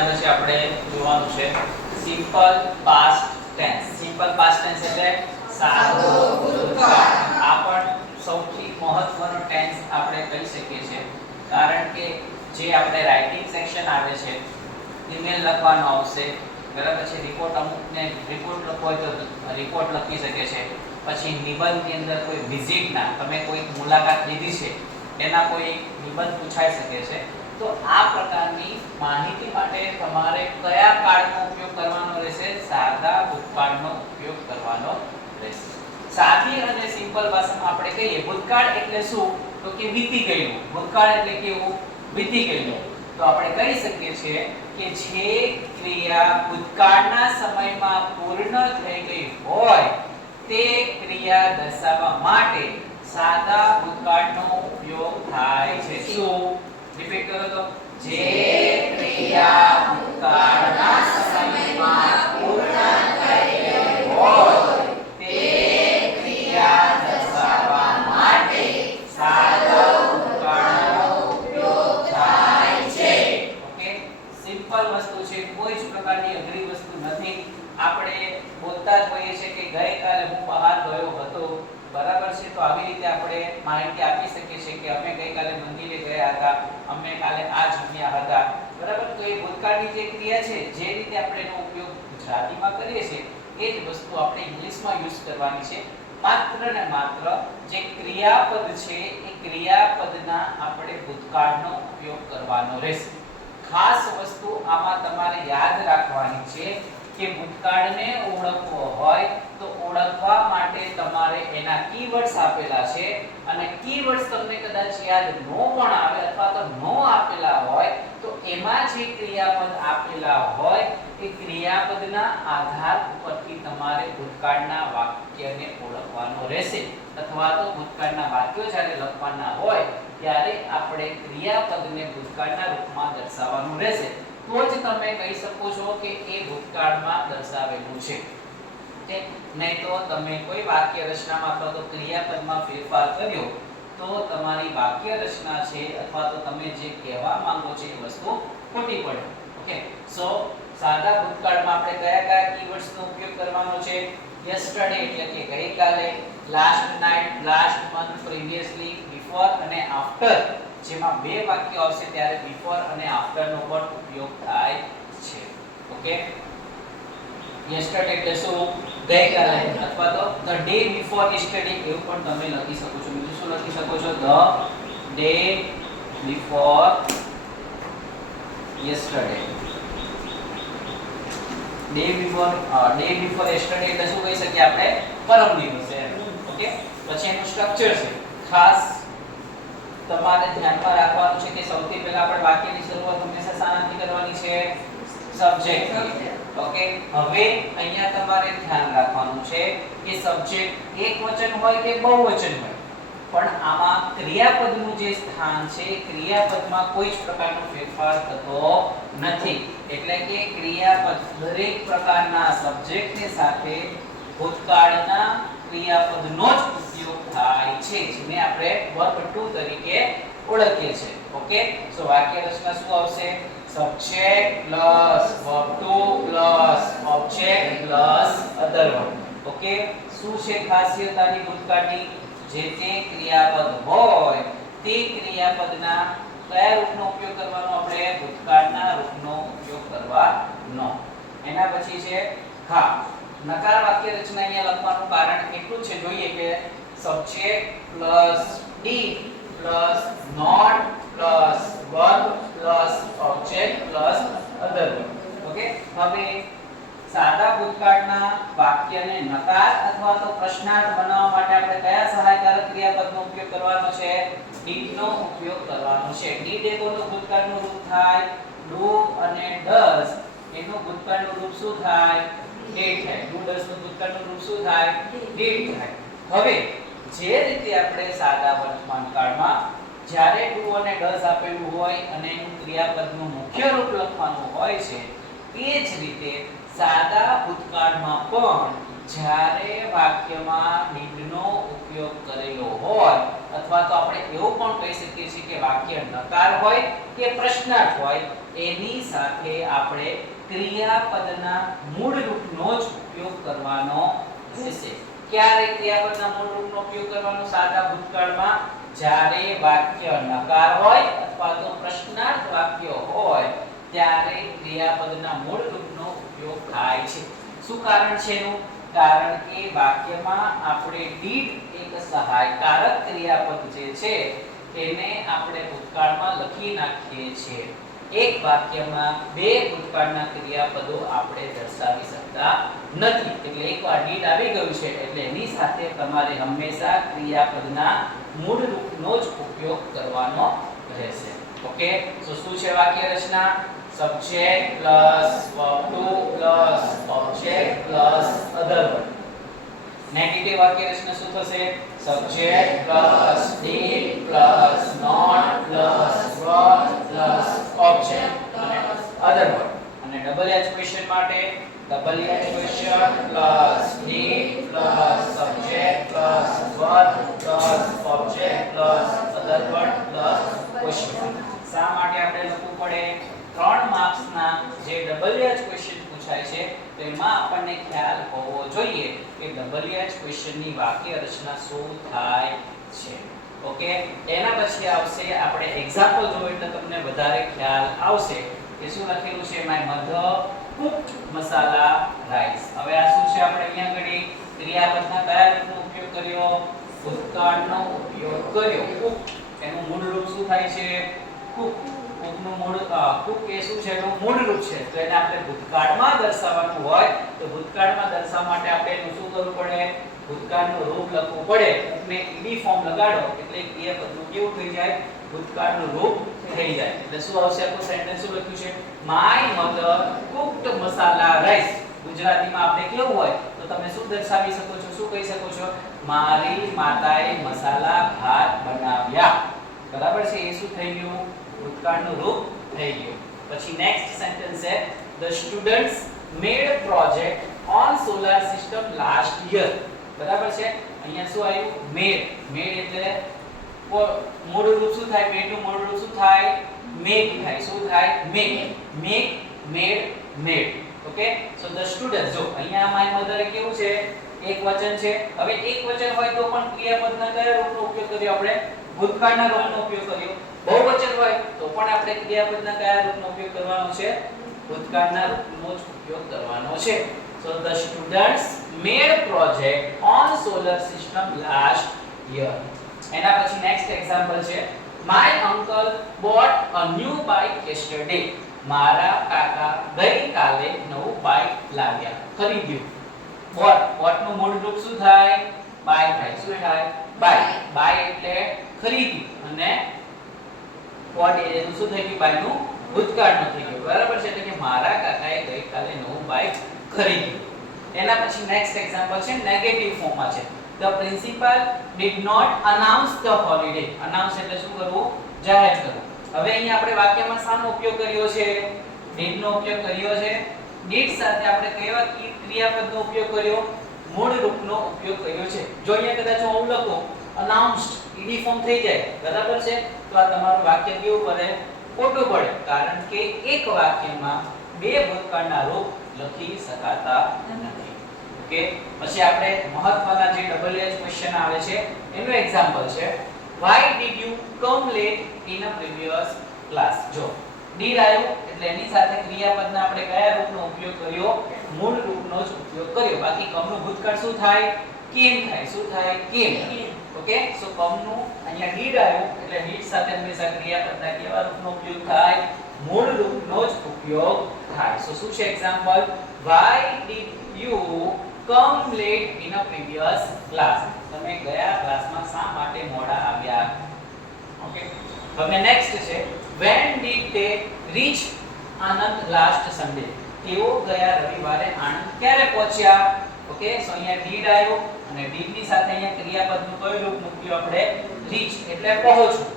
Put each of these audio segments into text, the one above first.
એના પછી આપણે જોવાનું છે simple past tense. Simple past tense એટલે સાદો ભૂતકાળ. આ પણ સૌથી મહત્વનો ટેન્સ આપણે કહી શકીએ છીએ, કારણ કે જે આપણે રાઇટિંગ સેક્શન આવે છે, ઈમેલ લખવાનો આવશે, બરાબર છે, રિપોર્ટ અમુકને રિપોર્ટ લખવો હોય તો રિપોર્ટ લખી શકે છે, પછી નિબંધની અંદર કોઈ વિઝિટના તમે કોઈ મુલાકાત લીધી છે એના કોઈ નિબંધ પૂછાઈ શકે છે. તો આ પ્રકારની માહિતી માટે તમારે કયા કાળનો ઉપયોગ કરવાનો રહેશે? સાદા ભૂતકાળનો ઉપયોગ કરવાનો રહેશે. સાદી અને સિમ્પલ ભાષામાં આપણે કહીએ ભૂતકાળ એટલે શું? તો કે વીતી ગયેલું. ભૂતકાળ એટલે કેવું? વીતી ગયેલું. તો આપણે કહી શકીએ છીએ કે જે ક્રિયા ભૂતકાળના સમયમાં પૂર્ણ થઈ ગઈ હોય તે ક્રિયા દર્શાવવા માટે સાદા ભૂતકાળનો ઉપયોગ થાય છે. શું? રિપીટ કરો તો. જે ક્રિયા ભૂતકાળના સમયમાં પૂર્ણ થઈ ગઈ હોય તે ક્રિયા દર્શાવવા માટે સાદા ભૂતકાળનો ઉપયોગ થાય છે. ઓકે, સિમ્પલ વસ્તુ છે, કોઈ જ પ્રકારની અઘરી વસ્તુ નથી. આપણે બોલતા જ હોઈએ છીએ કે ગઈકાલે હું બહાર ગયો હતો, બરાબર છે, તો આવી રીતે આપણે માહિતી આપી શકીએ છીએ કે અમે ગઈકાલે મંદિરે ગયા હતા, અમે કાલે આ જમ્યા હતા, બરાબર. તો એ ભૂતકાળની જે ક્રિયા છે, જે રીતે આપણે એનો ઉપયોગ ગુજરાતીમાં કરીએ છીએ એ જ વસ્તુ આપણે ઇંગ્લિશમાં યુઝ કરવાની છે. માત્ર ને માત્ર જે ક્રિયાપદ છે એ ક્રિયાપદના આપણે ભૂતકાળનો ઉપયોગ કરવાનો રહેશે. ખાસ વસ્તુ આમાં તમારે યાદ રાખવાની છે કે ભૂતકાળને ઓળખવો હોય તો ઓળખવા માટે તમારે એના કીવર્ડ્સ આપેલા છે, અને કીવર્ડ્સ તમને કદાચ યાદ ન પણ આવે અથવા તો ન આપેલા હોય તો એમાં જે ક્રિયાપદ આપેલા હોય એ ક્રિયાપદના આધાર ઉપરથી તમારે ભૂતકાળના વાક્યને ઓળખવાનો રહેશે, અથવા તો ભૂતકાળના વાક્યો જ્યારે લખવાના હોય ત્યારે આપણે ક્રિયાપદને ભૂતકાળના રૂપમાં દર્શાવવાનું રહેશે. તો જ તમે કહી શકો છો કે એ ભૂતકાળમાં દર્શાવેલું છે. ઓકે, નહીં તો તમે કોઈ વાક્ય રચનામાં અથવા તો ક્રિયાપદમાં ફેરફાર કર્યો તો તમારી વાક્ય રચના છે અથવા તો તમે જે કહેવા માંગો છો એ વસ્તુ ખોટી પડે. ઓકે, સો સાદા ભૂતકાળમાં આપણે કયા કયા કીવર્ડ્સનો ઉપયોગ કરવાનો છે? યસ્ટરડે એટલે કે ગઈકાલે, last night, last month, previously, before અને આફ્ટર. જેમાં બે વાક્યો આવશે ત્યારે બિફોર અને આફ્ટર નો પણ ઉપયોગ થાય છે. ઓકે, યસ્ટરડે એટલે શું? ગઈકાલે, અથવા તો ધ ડે બિફોર યસ્ટરડે એવું પણ તમે લખી શકો છો. બીજું શું લખી શકો છો? The day before yesterday. Day before yesterday એટલે શું કહી શકીએ આપણે? પરમ દિવસે. ઓકે, પછી એનું સ્ટ્રક્ચર છે. ખાસ તમારે ધ્યાનમાં રાખવાનું છે કે સૌથી પહેલા આપણે વાક્યની શરૂઆત હંમેશા શાનાથી કરવાની છે? સબ્જેક્ટ. ઓકે, હવે અહીંયા તમારે ધ્યાન રાખવાનું છે કે સબ્જેક્ટ એકવચન હોય કે બહુવચન હોય, પણ આમાં ક્રિયાપદનું જે સ્થાન છે ક્રિયાપદમાં કોઈ જ પ્રકારનો ફેરફાર થતો નથી. એટલે કે ક્રિયાપદ દરેક પ્રકારના સબ્જેક્ટની સાથે ભૂતકાળના ક્રિયાપદનો જ ઉપયોગ થાય છે, જેને આપણે વર્બ ટુ તરીકે ઓળખીએ છીએ. ઓકે, સો વાક્ય રચના શું આવશે? Subject plus verb two plus object plus other verb. Okay, શું છે ખાસિયત આની ભૂતકાળની? જે તે ક્રિયાપદ હોય તે ક્રિયાપદના કયા રૂપનો ઉપયોગ કરવાનો? આપણે ભૂતકાળના રૂપનો ઉપયોગ કરવાનો. એના પછી છે ખા. નકાર વાક્ય રચના અહીંયા લખવાનું કારણ એટલું છે, જોઈએ કે subject plus did plus not plus verb plus object plus other verb. Okay, હવે સાદા ભૂતકાળના વાક્યને નકાર અથવા તો પ્રશ્નાર્થ બનાવવા માટે આપણે કયા સહાયકારક ક્રિયાપદનો ઉપયોગ કરવાનો છે? ડીડ નો ઉપયોગ કરવાનો છે. ડીડ એ કોનું ભૂતકાળનું રૂપ થાય? ડુ અને ડઝ એનું ભૂતકાળનું રૂપ શું થાય? ડીડ થાય. ડુ ડઝ નું ભૂતકાળનું રૂપ શું થાય? ડીડ થાય. હવે જે રીતે આપણે સાદા વર્તમાન કાળમાં જ્યારે ડુ અને ડઝ આપેલું હોય અને એનું ક્રિયાપદનું મુખ્ય રૂપ લખવાનું હોય છે, એ જ રીતે સાદા ભૂતકાળમાં પણ જ્યારે વાક્યમાં ડીડ નો ઉપયોગ કરેલો હોય અથવા તો આપણે એવું પણ કહી શકીએ છીએ કે વાક્ય નકાર હોય કે પ્રશ્નાર્થ હોય એની સાથે આપણે ક્રિયાપદના મૂળ રૂપનો જ ઉપયોગ કરવાનો રહેશે. ક્યારે ક્રિયાપદના મૂળ રૂપનો ઉપયોગ કરવાનો? સાદા ભૂતકાળમાં જ્યારે વાક્ય નકાર હોય અથવા તો પ્રશ્નાર્થ વાક્ય હોય ત્યારે ક્રિયાપદના મૂળ રૂપનો ઉપયોગ થાય છે. શું કારણ છે એનું? કારણ કે વાક્યમાં આપણે did એક સહાયકારક ક્રિયાપદ જે છે એને આપણે ભૂતકાળમાં લખી નાખીએ છીએ. એક વાક્યમાં બે ભૂતકાળના ક્રિયાપદો આપણે દર્શાવી શકતા નથી. એટલે એકવાર did આવી ગયું છે એટલે એની સાથે તમારે હંમેશા ક્રિયાપદના મૂળ રૂપનો જ ઉપયોગ કરવાનો રહેશે. ઓકે, તો શું છે વાક્ય રચના? subject plus verb to plus object plus other word. Negative વાક્ય રચના શું થશે? subject plus did plus not plus verb plus object plus other word. અને ડબલ એચ ક્વેશ્ચન માટે double H question plus did plus subject plus verb plus object plus other word plus question. શા માટે આપણે લખવું પડે? 3 માર્ક્સના જે double H question પૂછાય છે તેમાં આપણને ખ્યાલ હોવો જોઈએ કે ડબલ એચ ક્વેશ્ચનની વાક્ય રચના શું થાય છે. ઓકે, એના પછી આવશે આપણે એક્ઝામ્પલ જોઈએ એટલે તમને વધારે ખ્યાલ આવશે કે શું લખેલું છે. My mother cooked masala rice. હવે આ શું છે? આપણે અહીંયા ઘડી ક્રિયાપદના કયા રૂપનો ઉપયોગ કર્યો? ભૂતકાળનો ઉપયોગ કર્યો. cooked એનું મૂળ રૂપ શું થાય છે? cooked. cookનું મૂળ cook એ શું છે? એનું મૂળ રૂપ છે. તો એને આપણે ભૂતકાળમાં દર્શાવવાનું હોય તો ભૂતકાળમાં દર્શાવવા માટે આપણે એનું શું કરવું પડે? ભૂતકાળનું રૂપ લખવું પડે. cookને ed ફોર્મ લગાડો એટલે ક્રિયાપદનું કેવું થઈ જાય? ભૂતકાળનું રૂપ થઈ જાય. એટલે શું આવશે? આપણું સેન્ટેન્સ શું લખ્યું છે? My mother cooked masala rice. ગુજરાતીમાં આપણે કેવું હોય તો તમે શું દર્શાવી શકો છો? શું કહી શકો છો? મારી માતાએ મસાલા ભાત બનાવ્યા. બરાબર છે? એ શું થઈ ગયું? ભૂતકાળનું રૂપ થઈ ગયું. પછી નેક્સ્ટ સેન્ટેન્સ છે the students made project on solar system last year. બરાબર છે? અહીંયા શું આવ્યું? made. made એટલે મૂળ રૂપ શું થાય? made નું મૂળ રૂપ શું થાય? make થાય. શું થાય? make. make, made, made. Okay, so the students, જો અહીંયા માય મધર કેવું છે? એક વચન છે. હવે એક વચન હોય તો પણ ક્રિયાપદના કયા રૂપનો ઉપયોગ કર્યો આપણે? ભૂતકાળના રૂપનો ઉપયોગ કર્યો. બહુવચન હોય તો પણ આપણે ક્રિયાપદના કયા રૂપનો ઉપયોગ કરવાનો છે? ભૂતકાળના રૂપનો જ ઉપયોગ કરવાનો છે. So the students made project on solar system last year. એના પછી નેક્સ્ટ એક્ઝામ્પલ છે my uncle bought a new bike yesterday. મારા કાકા ગઈકાલે નવું બાઇક લાવ્યા, ખરીદ્યું. bought નું મૂળ રૂપ શું થાય? buy થાય. શું થાય? buy. buy એટલે ખરીદી અને bought એનું શું થઈ ગયું? buy નું ભૂતકાળનું થઈ ગયું. બરાબર છે? એટલે કે મારા કાકાએ ગઈકાલે નવું બાઇક ખરીદ્યું. એના પછી નેક્સ્ટ એક્ઝામ્પલ છે નેગેટિવ ફોર્મમાં છે the principal did not announce the holiday. announce એટલે શું કરવું? જાહેર કરવું. હવે અહીંયા આપણે વાક્યમાં શાનો ઉપયોગ કર્યો છે? did નો ઉપયોગ કર્યો છે. did સાથે આપણે કેવા ક્રિયાપદનો ઉપયોગ કર્યો? મૂળ રૂપનો ઉપયોગ કર્યો છે. જો અહીંયા કદાચ હું લખો announced ed ફોર્મ થઈ જાય. બરાબર છે? તો આ તમારું વાક્ય કેવું પડે? ખોટું પડે. કારણ કે એક વાક્યમાં બે ભૂતકાળના રૂપ લખી શકાતા નથી. ઓકે, પછી આપણે મહત્વના જે ડબલ એચ ક્વેશ્ચન આવે છે એનું એક્ઝામ્પલ છે why did you come late in a previous class. જો did આવ્યું એટલે એની સાથે ક્રિયાપદના આપણે કયા રૂપનો ઉપયોગ કર્યો? મૂળ રૂપનો જ ઉપયોગ કર્યો. બાકી come નું ભૂતકાળ શું થાય? came થાય. શું થાય? came. ઓકે, સો come નું અહીંયા did આવ્યું એટલે did સાથે હંમેશા ક્રિયાપદના કેવા રૂપનો ઉપયોગ થાય? મૂળ રૂપનો જ ઉપયોગ થાય. સો શું છે example? why did you come late in a previous class. તમે ગયા ક્લાસમાં શા માટે મોડા આવ્યા? ઓકે, હવે નેક્સ્ટ છે when did they reach Anand last Sunday. તેઓ ગયા રવિવારે આણંદ ક્યારે પહોંચ્યા? ઓકે, સો અહીંયા did આવ્યો અને did ની સાથે અહીંયા ક્રિયાપદનું કયું રૂપ મૂક્યું આપણે? reach એટલે પહોંચવું.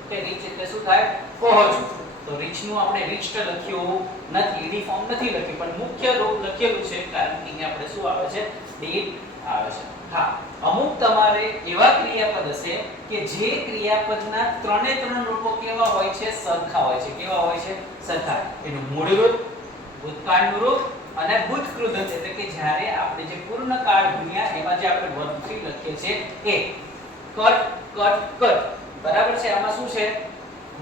ઓકે, reach એટલે શું થાય? પહોંચવું. તો reach નું આપણે reached લખ્યું નથી, ed ફોર્મ નથી લખ્યું, પણ મુખ્ય રૂપ લખેલું છે કારણ કે અહીંયા આપણે શું આવે છે? did આવે છે. હા, અમુક તમારે એવા ક્રિયાપદ હશે કે જે ક્રિયાપદના ત્રણે ત્રણ રૂપો કેવા હોય છે? સરખા હોય છે. કેવા હોય છે? સરખા. એનું મૂળ રૂપ, ભૂતકાળનું રૂપ અને ભૂતકૃત એટલે કે જ્યારે આપણે જે પૂર્ણકાળ ભણ્યા એમાં જે આપણે વર્બ 3 લખીએ છીએ એ કટ કટ કટ. બરાબર છે? આમાં શું છે?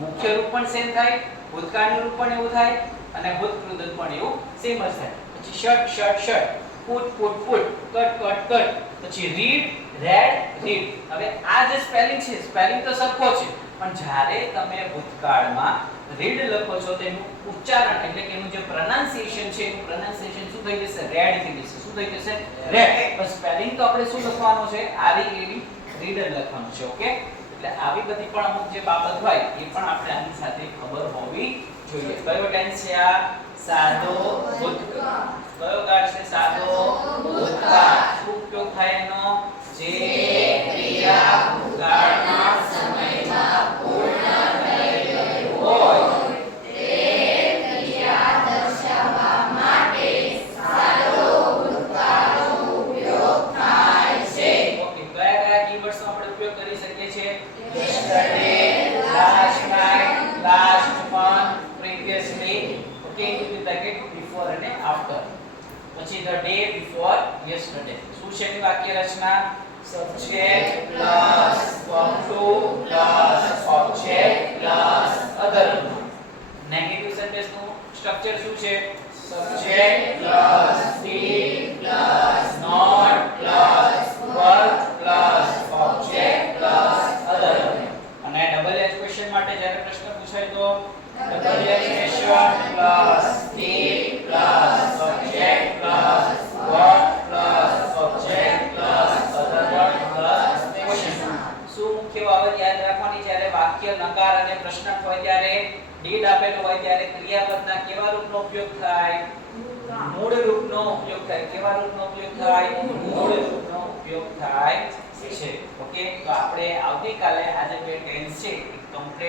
મુખ્ય રૂપ પણ સેમ થાય, ભૂતકાળનું રૂપ પણ એવું થાય અને ભૂતકૃત પણ એવું સેમ જ થાય. પછી shut shut shut, put put put, cut cut cut, પછી રીડ રેડ રીડ. હવે આ જે સ્પેલિંગ છે, સ્પેલિંગ તો સરખો છે, પણ જ્યારે તમે ભૂતકાળમાં રીડ લખો છો તેનું ઉચ્ચારણ એટલે કે એનું જે પ્રોનાન્સિએશન છે, એનું પ્રોનાન્સિએશન શું થઈ જશે? રેડ થઈ જશે. શું થઈ જશે? રેડ. પણ સ્પેલિંગ તો આપણે શું લખવાનું છે? આરઈડી રીડર લખવાનું છે. ઓકે, એટલે આવી બધી પણ અમુક જે બાબત હોય એ પણ આપણે આની સાથે ખબર હોવી જોઈએ. કયો ટેન્સ છે આ? સાદો ભૂતકાળ. કયો કાળ છે? સાદો ભૂતકાળ. શું ઉપયોગ થાય એનો? જે ક્રિયા ભૂતકાળના સમયમાં પૂર્ણ થઈ ગઈ હોય તે ક્રિયા દર્શાવવા માટે સાદો ભૂતકાળનો ઉપયોગ થાય છે. ઓકે, કયા કયા કીવર્ડ્સનો આપણે ઉપયોગ કરી શકીએ છીએ? yesterday, last night, last month, previously. Okay, in the bracket before and after. પછી the day before yesterday. શું છે એની વાક્ય રચના? subject plus verb to plus object plus other. Negative sentence નું સ્ટ્રક્ચર શું છે? subject plus be plus not plus verb plus object plus other. અને double H question માટે જ્યારે પ્રશ્ન પૂછાય તો double H question plus be plus subject plus verb plus object plus other word plus question. શું મુખ્ય બાબત યાદ રાખવાની? જ્યારે વાક્ય નકાર અને પ્રશ્નાર્થ હોય ત્યારે ડીડ આપેલો હોય ત્યારે ક્રિયાપદના કેવા રૂપનો ઉપયોગ થાય? મૂળ રૂપનો ઉપયોગ થાય. કેવા રૂપનો ઉપયોગ થાય? મૂળ રૂપનો ઉપયોગ થાય છે. ઓકે, તો આપણે આવતીકાલે આજે જે ટેન્સ છે એ કમ્પ્લીટ